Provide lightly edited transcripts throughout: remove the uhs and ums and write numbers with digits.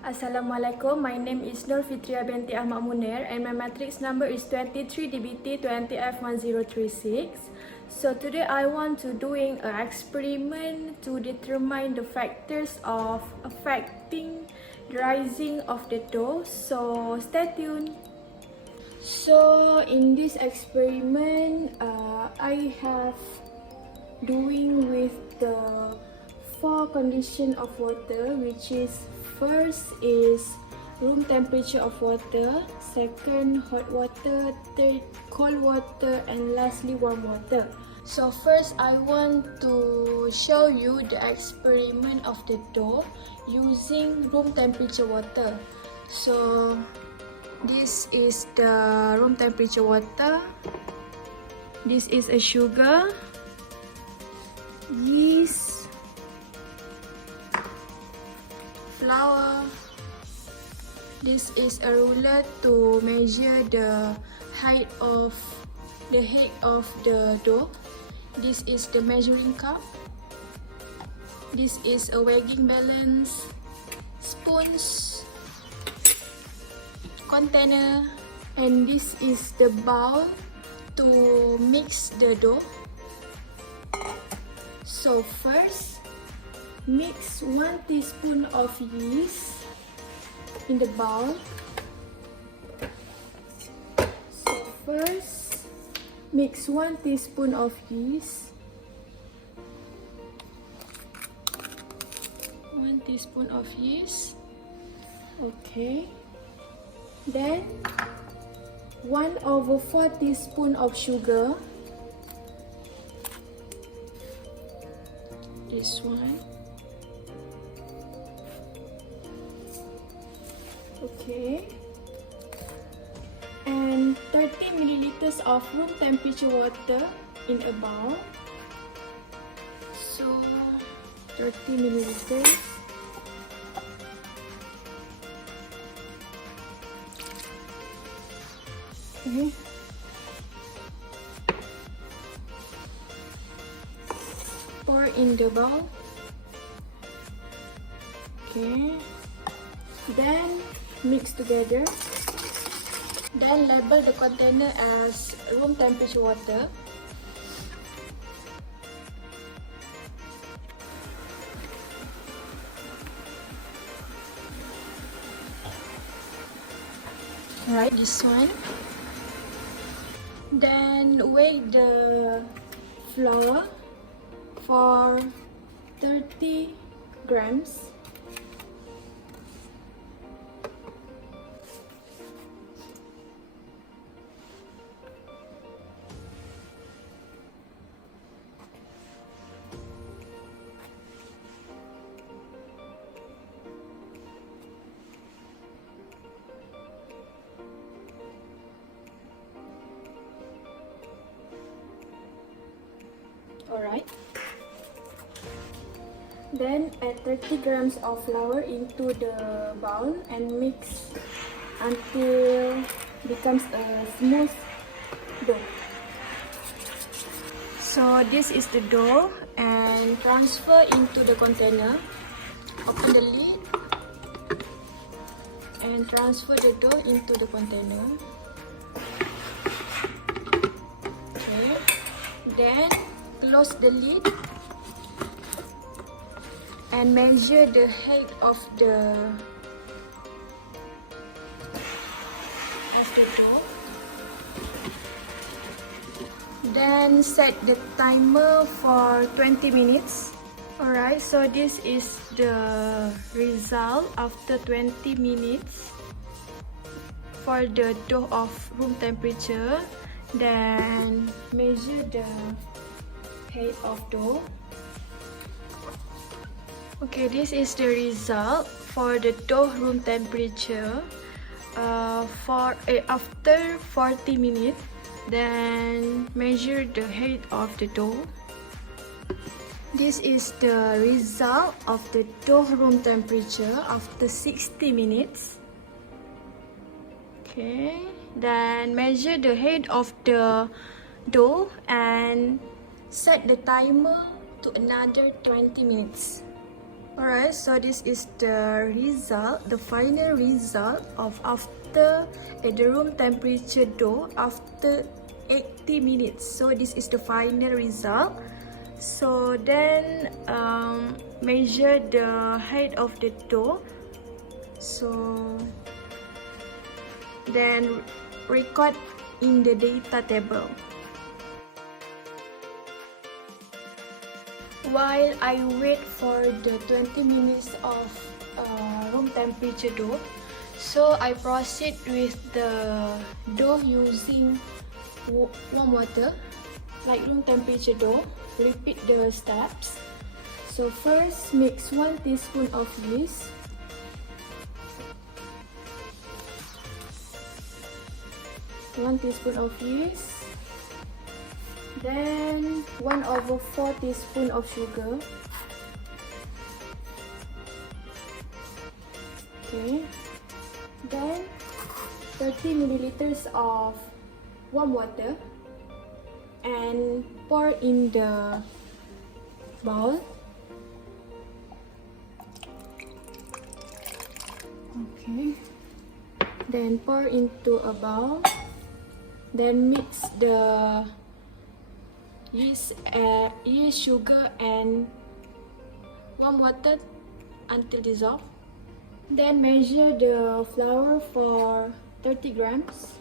Assalamualaikum, my name is Nur Fitria binti Ahmad Munir and my matrix number is 23DBT20F1036. So today I want to doing an experiment to determine the factors of affecting the rising of the dough. So stay tuned. So in this experiment, I have doing with the 4 condition of water, which is first is room temperature of water, second hot water, third cold water, and lastly warm water. So first I want to show you the experiment of the dough using room temperature water. So this is the room temperature water, this is a sugar, yeast, flour. This is a ruler to measure the height of the dough. This is the measuring cup. This is a weighing balance, spoons, container, and this is the bowl to mix the dough. So first, mix 1 teaspoon of yeast in the bowl. So first, mix 1 teaspoon of yeast. 1 teaspoon of yeast. Okay. Then 1/4 teaspoon of sugar. This one. Okay. And 30 milliliters of room temperature water in a bowl. So 30 milliliters. Okay. Pour in the bowl. Okay. Then mix together. Then label the container as room temperature water. Right, this one. Then weigh the flour for 30 grams. Alright. Then add 30 grams of flour into the bowl and mix until becomes a smooth dough. So this is the dough and transfer into the container. Open the lid and transfer the dough into the container. Okay. Then close the lid and measure the height of the dough. Then set the timer for 20 minutes. Alright, so this is the result after 20 minutes for the dough of room temperature. Then measure the height of dough. Okay, this is the result for the dough room temperature after 40 minutes. Then measure the height of the dough. This is the result of the dough room temperature after 60 minutes. Okay, then measure the height of the dough and set the timer to another 20 minutes. Alright, so this is the result, the final result of after at the room temperature dough after 80 minutes. So this is the final result. So then measure the height of the dough. So then record in the data table. While I wait for the 20 minutes of room temperature dough, so I proceed with the dough using warm water, like room temperature dough. Repeat the steps. So first, mix 1 teaspoon of yeast. Then 1/4 teaspoon of sugar. Okay. Then 30 milliliters of warm water and pour in the bowl. Okay. Then pour into a bowl. Then mix the yeast, sugar and warm water until dissolved. Then measure the flour for 30 grams.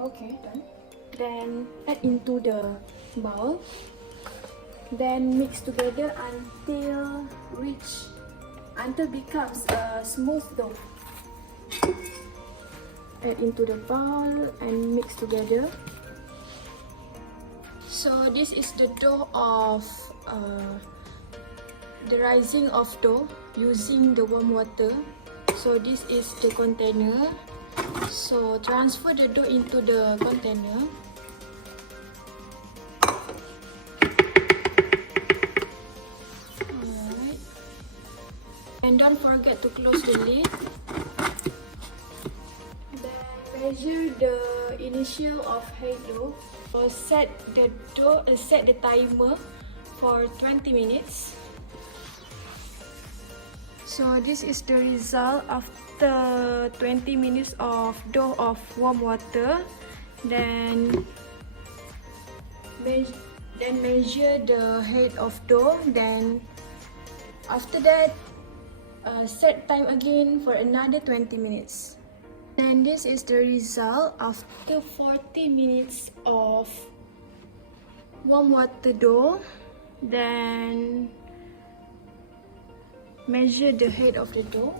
Okay, done. Then add into the bowl. Then mix together until becomes a smooth dough. Add into the bowl and mix together. So this is the dough of the rising of dough using the warm water. So this is the container. So transfer the dough into the container. Alright. And don't forget to close the lid. Then measure the initial of height dough. So set the timer for 20 minutes. So this is the result after 20 minutes of dough of warm water. Then measure the height of dough. Then after that, set time again for another 20 minutes. And this is the result after 40 minutes of warm water dough. Then measure the height of the dough.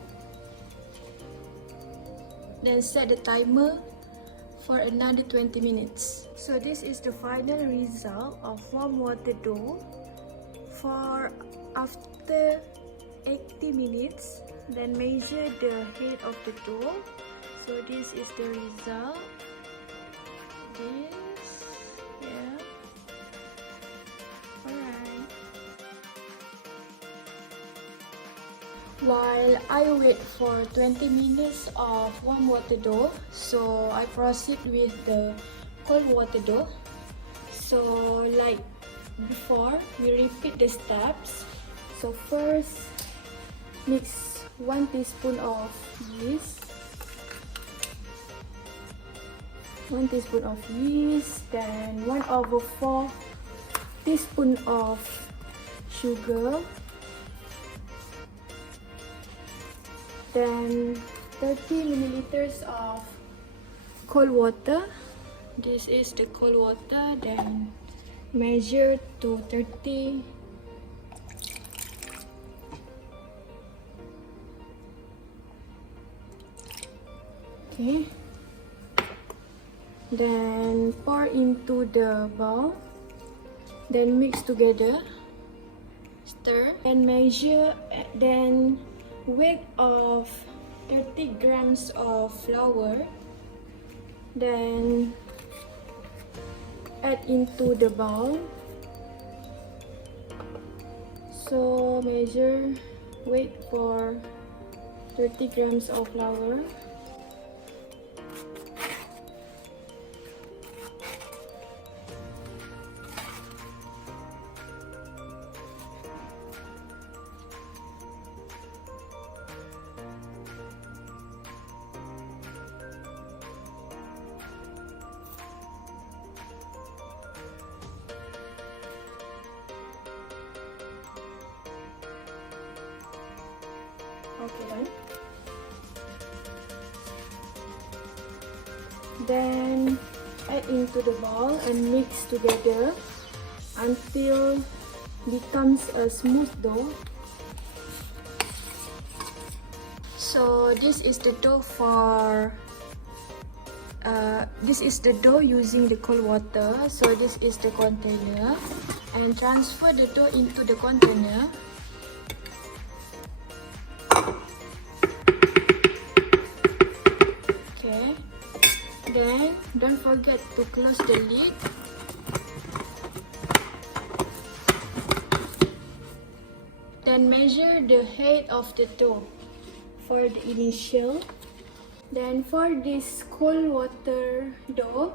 Then set the timer for another 20 minutes. So this is the final result of warm water dough for after 80 minutes. Then measure the height of the dough. So this is the result. While I wait for 20 minutes of warm water dough, so I proceed with the cold water dough. So like before, we repeat the steps. So first, mix 1 teaspoon of yeast. 1 teaspoon of yeast, then 1/4 teaspoon of sugar. Then 30 milliliters of cold water. This is the cold water. Then measure to 30. Okay. Then pour into the bowl. Then mix together. Stir and measure. Then weight of 30 grams of flour. Then add into the bowl. So measure wait for 30 grams of flour. Okay, done. Then add into the bowl and mix together until becomes a smooth dough. So this is the dough for this is the dough using the cold water. So this is the container, and transfer the dough into the container. Okay, then don't forget to close the lid. Then measure the height of the dough for the initial. Then for this cold water dough,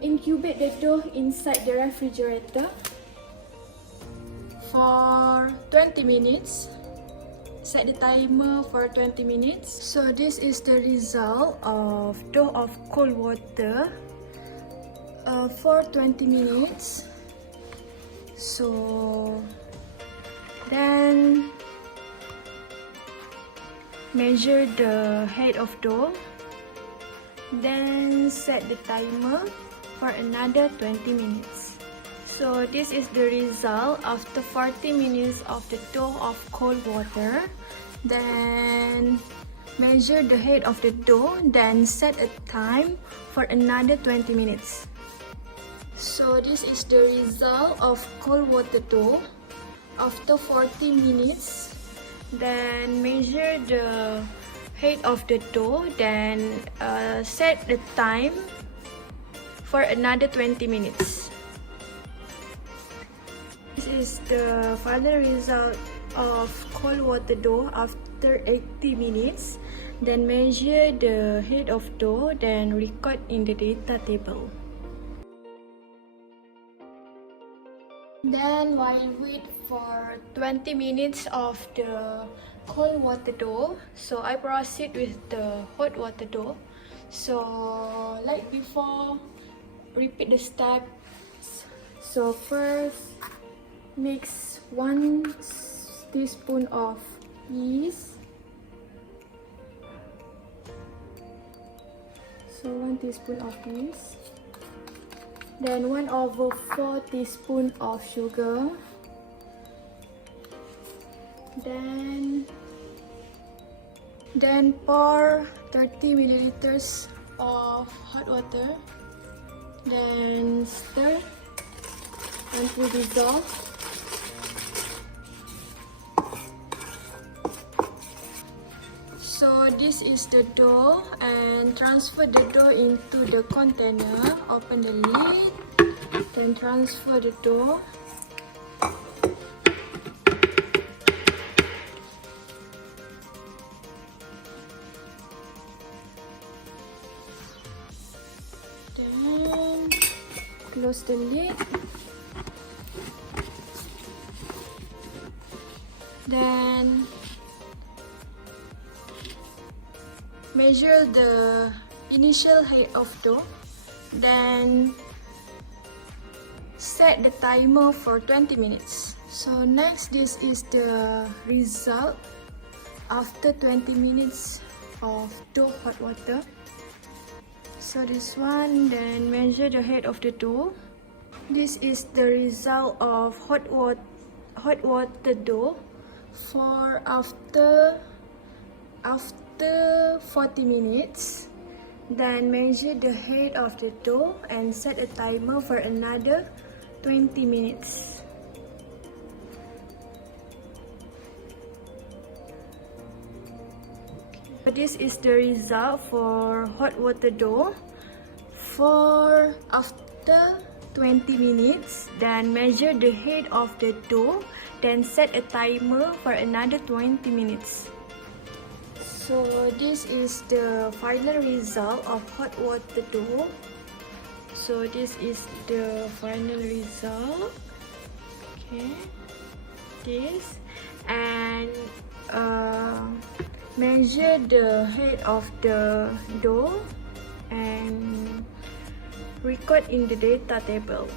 incubate the dough inside the refrigerator for 20 minutes. Set the timer for 20 minutes. So this is the result of dough of cold water for 20 minutes. So then measure the height of dough. Then set the timer for another 20 minutes. So this is the result after 40 minutes of the dough of cold water. Then measure the height of the dough, then set a time for another 20 minutes. So this is the result of cold water dough after 40 minutes. Then measure the height of the dough, then set the time for another 20 minutes. This is the final result of cold water dough after 80 minutes. Then measure the height of dough, then record in the data table. Then while wait for 20 minutes of the cold water dough, so I proceed with the hot water dough. So like before, repeat the steps. So first, mix 1 teaspoon of yeast. So 1 teaspoon of yeast. Then 1/4 teaspoon of sugar. Then pour 30 milliliters of hot water. Then stir until dissolve. So this is the dough, and transfer the dough into the container. Open the lid, then transfer the dough. Then close the lid. Then measure the initial height of dough. Then set the timer for 20 minutes. So next, this is the result after 20 minutes of dough hot water. So this one, then measure the height of the dough. This is the result of hot water dough for after 40 minutes. Then measure the height of the dough and set a timer for another 20 minutes. This is the result for hot water dough for after 20 minutes, then measure the head of the dough, then set a timer for another 20 minutes. So this is the final result of hot water dough. So this is the final result. Okay, this, and measure the head of the dough and record in the data table.